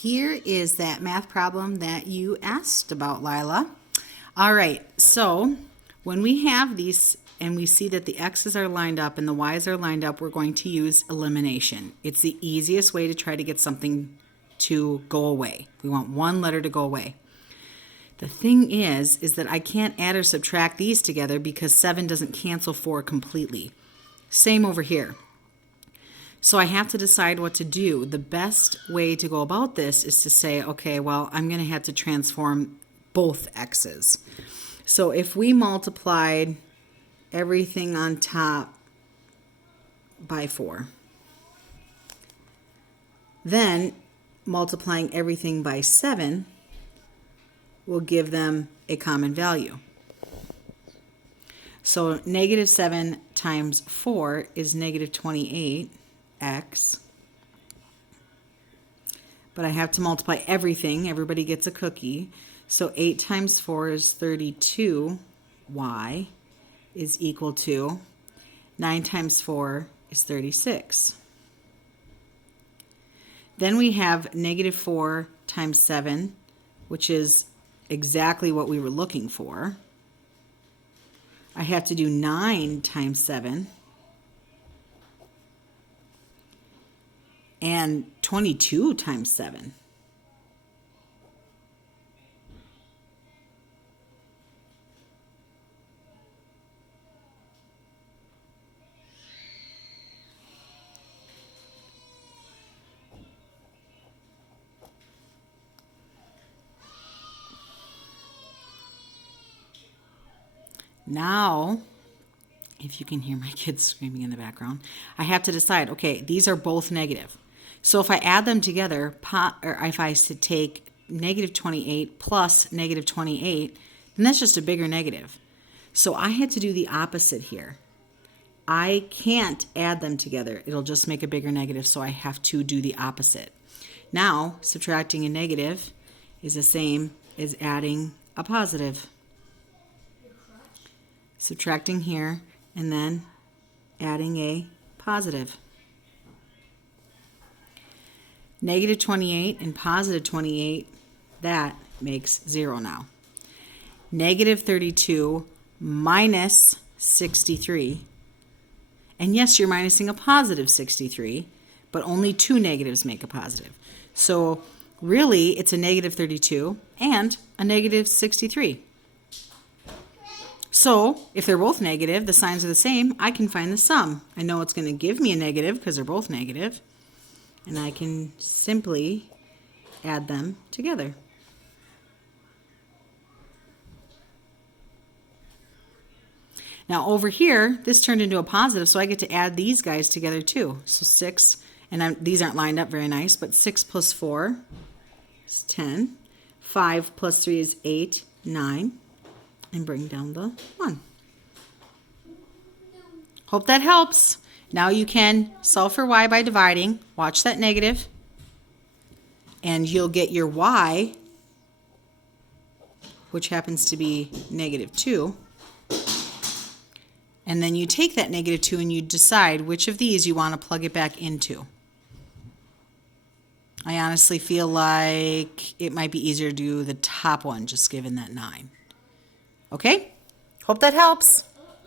Here is that math problem that you asked about, Lila. All right, so when we have these and we see that the x's are lined up and the y's are lined up, we're going to use elimination. It's the easiest way to try to get something to go away. We want one letter to go away. The thing is that I can't add or subtract these together because 7 doesn't cancel 4 completely. Same over here. So I have to decide what to do. The best way to go about this is to say, okay, well, I'm going to have to transform both x's. So if we multiplied everything on top by 4, then multiplying everything by 7 will give them a common value. So negative 7 times 4 is negative 28x. But I have to multiply everything. Everybody gets a cookie. So 8 times 4 is 32y is equal to 9 times 4 is 36. Then we have negative 4 times 7, which is exactly what we were looking for. I have to do 9 times 7 and 22 times 7. Now, if you can hear my kids screaming in the background, I have to decide, okay, these are both negative. So if I add them together, or if I take negative 28 plus negative 28, then that's just a bigger negative. So I had to do the opposite here. I can't add them together. It'll just make a bigger negative, so I have to do the opposite. Now, subtracting a negative is the same as adding a positive. Subtracting here and then adding a positive. Negative 28 and positive 28, that makes 0 now. Negative 32 minus 63. And yes, you're minusing a positive 63, but only 2 negatives make a positive. So really, it's a negative 32 and a negative 63. So if they're both negative, the signs are the same, I can find the sum. I know it's going to give me a negative because they're both negative, and I can simply add them together. Now over here, this turned into a positive, so I get to add these guys together too. So 6, and these aren't lined up very nice, but 6 plus 4 is 10. 5 plus 3 is 8, 9. And bring down the 1. Hope that helps. Now you can solve for y by dividing. Watch that negative. And you'll get your y, which happens to be negative 2. And then you take that negative 2 and you decide which of these you want to plug it back into. I honestly feel like it might be easier to do the top one, just given that 9. Okay? Hope that helps.